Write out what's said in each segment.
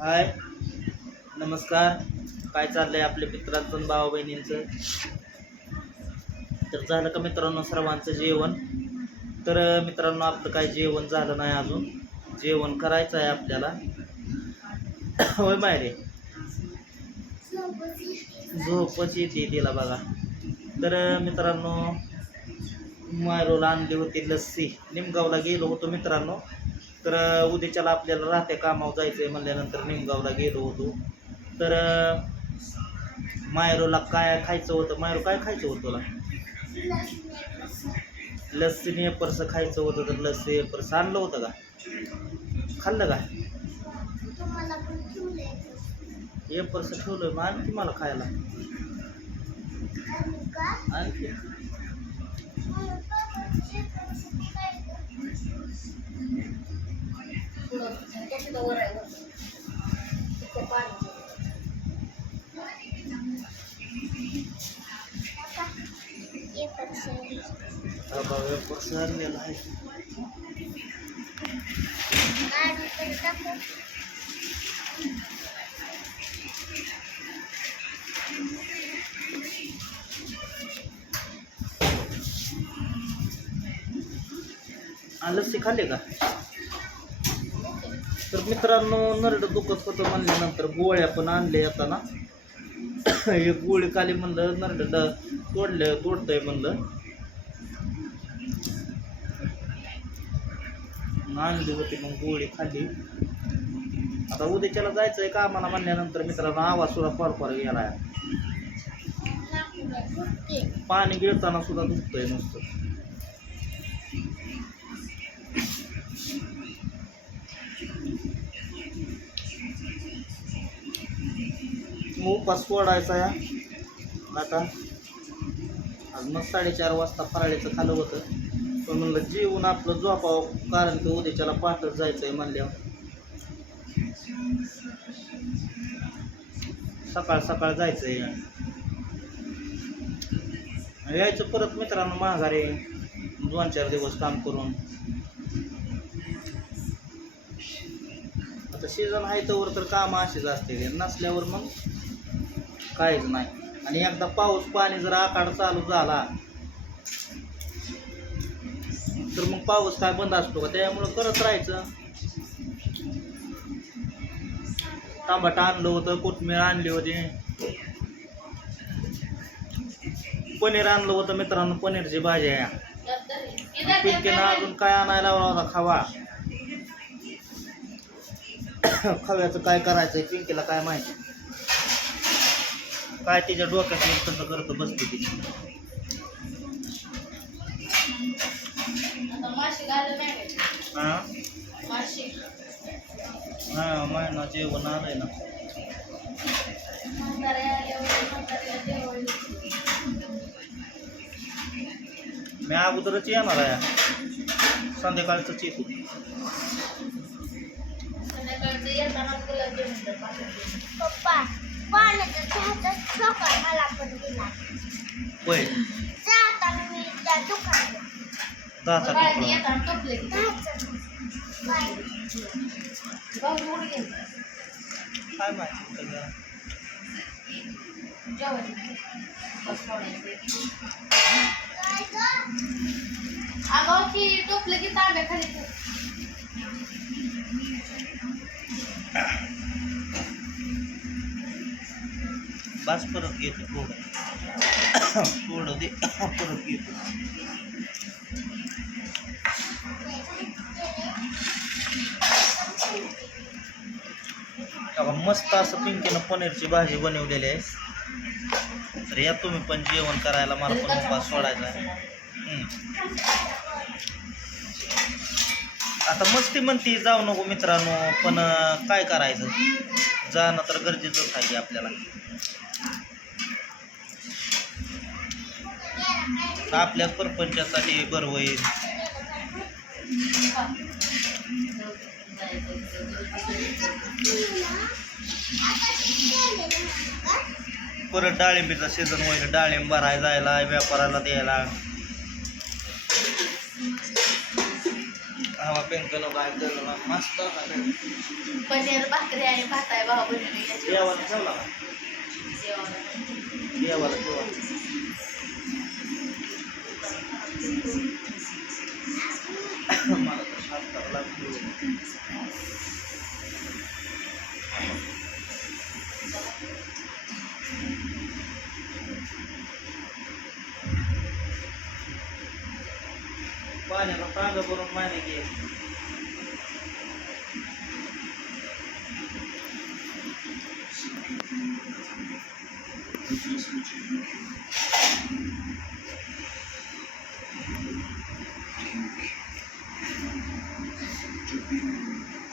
हाय. नमस्कार. काय चाललंय आपल्या मित्रांचं भावा बहिणींचं तर झालं का मित्रांनो सर्वांचं जेवण? तर मित्रांनो आपलं काय जेवण झालं नाही अजून. जेवण करायचं आहे आपल्याला. होय मायरे? झोपच येते तिला बघा. तर मित्रांनो मायरोला आणली होती लस्सी. निमगावला गेलो होतो मित्रांनो. तर उद्याच्याला आपल्याला राहत्या कामावर जायचं आहे म्हणल्यानंतर निमगावला गेलो होतो. तर मायरोला काय खायचं होतं? मायरो काय खायचं होतं तुला? लस्सीने एपर्स खायचं होतं तर लस्सी एपर्स आणलं होतं का? खाल्लं का? एपर्स ठेवलं मग आणखी मला खायला. आणखी? हा बघा एपर्स आणलेला आहे आणि आलस सिखा का? तर मित्रांनो नरड दुखत होतं म्हणल्यानंतर गोळ्या पण आणल्या येताना एक गोळी खाली म्हणलं नरड ड तोडलं तोडतंय म्हणलं. आणली होती मग गोळी खाली. आता उद्याच्याला जायचंय का आम्हाला म्हणल्यानंतर मित्रांनो आवाज सुद्धा फार फार गेला पाणी गिळताना सुद्धा दुखतंय नुसतं. मग उपास सोडायचा या आता आज मग साडेचार वाजता फराळीचं खालं होतं. पण म्हणलं जेवून आपलं झोपावं कारण की उद्याच्याला पाठच जायचं आहे म्हणल्यावर. सकाळ सकाळ जायचं आहे यायचं परत मित्रांनो माघारी. दोन चार दिवस काम करून. आता सीझन आहे तोवर तर काम अशीच असते नसल्यावर मग काहीच नाही. आणि एकदा पाऊस पाणी जर आकाड चालू झाला तर मग पाऊस काय बंद असतो का? त्यामुळं करत राहायचं. टमाटा आणलं होतं कोथमीर आणली होती. पनीर आणलं होतं मित्रांनो पनीरची भाजी आहे. पिकेनं अजून काय आणायला लावला होता? खावा. खव्याचं काय करायचं पिंकीला काय माहिती? काय तिच्या डोक्यात येईल तसं करत बसते ती. हा? हा महिना जेवण आलंय ना. मी अगोदरच येणार आहे. संध्याकाळचं येतो पप्पा पाण्याचा चहाचा सकाळ मला पण दिला. होय. मी त्या दुकानात. दहाचा तुकडा चहाचं काय काय माहिती सगळं. काय गं? अगं ती टोपलं की तांब्या खाली ठेव. बस परत घेतो थोडं थोडं दे परत घेतो. मस्त असं पिंकीनं पनीरची भाजी बनवलेली आहे. तर या तुम्ही पण जेवण करायला मला पण उपास सोडायचा आहे. आता मस्ती म्हणती जाऊ नको मित्रांनो पण काय करायचं? जाणं तर गरजेचंच आहे आपल्याला. आपल्या परपंचासाठी बरं होईल. परत डाळिंबीचा सीझन होईल. डाळिंब भरायला जायला व्यापाराला द्यायला. हवा पेंकल केलं मस्त. पनीर भाकरी आणि भात आहे भाऊ बहिणी ठेवला का? पाण्याला तांग करून माने घे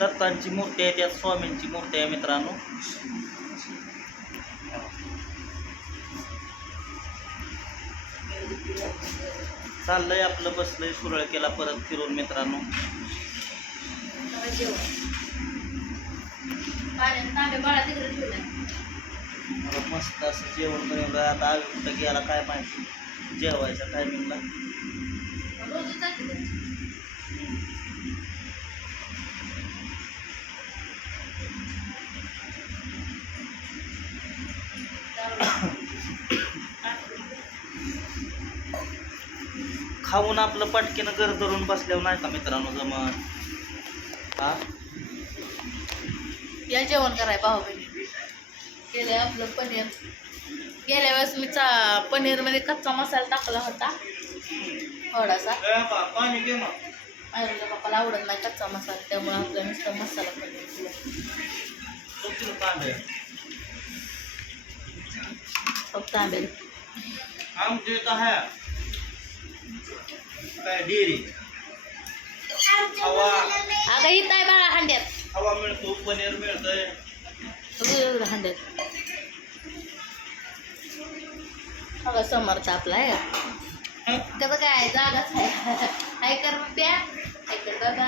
दत्तांची मूर्ती आहे त्यात स्वामींची मूर्ती आहे मित्रांनो चाललंय आपलं बसलंय सुरळ केला परत फिरून मित्रांनो. मस्त असं जेवण बनवलं आता आम्ही कुठं गेला काय माहिती. जेवायच्या टायमिंगला खाऊन आपलं पटकीनं घर धरून बसल्यावर नाही का मित्रांनो जमत? हा? या जेवण कराय भाऊ बहिणी. आपलं पनीर. गेल्या वेळेस मी चा पनीरमध्ये कच्चा मसाला टाकला होता. थोडासा. माझ्या पप्पाला आवडत नाही कच्चा मसाला त्यामुळे आपला नुसता मसाला पनीर फक्त आंबे आमच्या इथं आहे काय डेअरी? हवा. अगं इथं आहे बाळा हांड्यात. हवा मिळतो पनीर मिळतंय. वेगवेगळं हांड्यात. अगं समर्थ आपला आहे हं? कसं काय जागाच आहे. हाय कर प्या हाय कर बाबा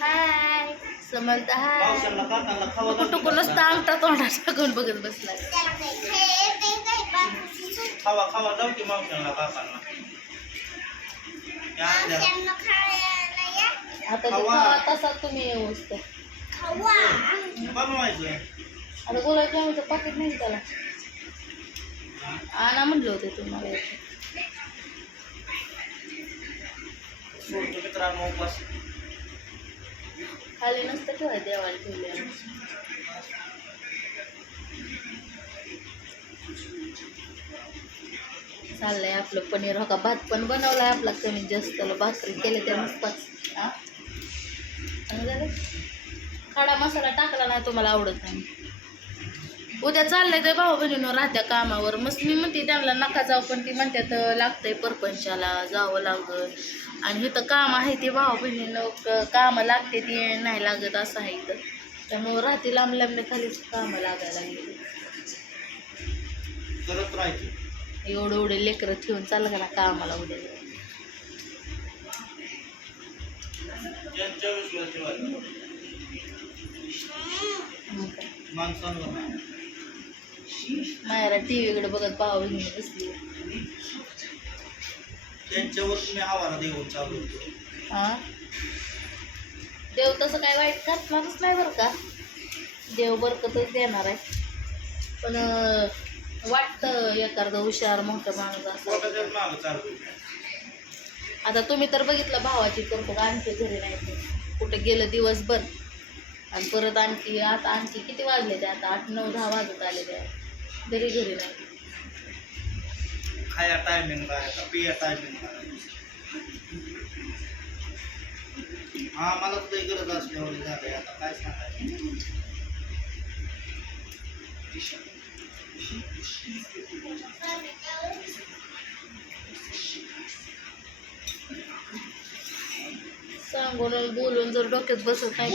हाय. समर्थ हाय. पावसाला काकांना खावा टुकू टुकू नुसता अंगठा तोंडात टाकून बघत सुट्टी. खावा खावा जाऊ की मावशांना काकांना. आता खावा. खावा तसा तुम्ही व्यवस्थित. आता गुलाबजामुनचं पाकिट नाही त्याला. आणा म्हणलं होते तुम्हाला. खाली नसतं ठेवाय देवाला ठेवले चाललंय आपलं पनीर. हो का? भात पण बनवलाय आपला कमी जास्त. भाकरी केले तर नुसताच. हां? झालं? खडा मसाला टाकला नाही तुम्हाला आवडत नाही. उद्या चाललंय ते भाऊ बहिणीनं राहत्या कामावर. मस्त मी म्हणते त्यांना नका जाऊ पण ती म्हणतात लागतंय परपंचाला जावं लागलं. आणि इथं काम आहे ते भाऊ बहिणीनं. क- कामं लागते ती नाही लागत असं आहे इथं. त्यामुळं राहते लांब लांब खालीच कामं लागायला लागली. एवढं एवढे लेकरं ठेवून चाललं का ना कामाला उद्या? मायरा टी व्हीकडे बघत पाहावं बहिणी बसली. त्यांच्यावर तुम्ही हवाला देऊन चालू हा? देव तसं काय वाईट करणारच नाही बरं का? देव बरकतच देणार आहे. पण वाटतं एखादा हुशार मोठा माणूस असं आता तुम्ही तर बघितलं भावाची करतो आणखी घरी नाही. कुठं गेलं दिवसभर. आणि परत आणखी आता आणखी किती वाजले ते? आता आठ नऊ दहा वाजत आले ते तरी घरी नाही. खाया टायमिंगला आहे का पिया टायमिंगला हा मला गरज असल्यावर आता काय सांगायचं? सांगून बोलून जर डोक्यात बसत नाही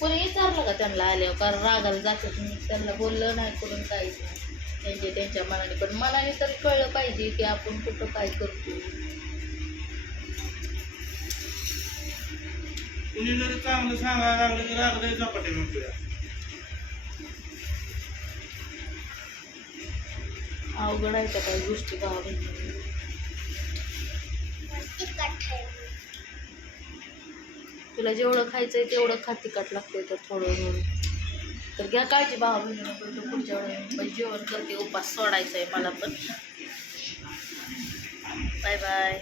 कोणी विचारलं का त्यांना आल्यावर? कारण रागाला जातात मी त्यांना बोललं नाही करून काहीच नाही. त्यांचे त्यांच्या मनाने. पण मनाने तर कळलं पाहिजे की आपण कुठं काय करतो. कुणी जरी चांगलं सांगायला लागलं की राग झपाटे अवघड आहे त्या काही गोष्टी भावा तुला जेवढं खायचंय तेवढं खा तिखट लागते तर थोडं थोडं. तर घ्या काळजी भावा बहिणीनं पुढच्या वेळेला जेवण करते. उपास सोडायचा आहे मला पण. Bye bye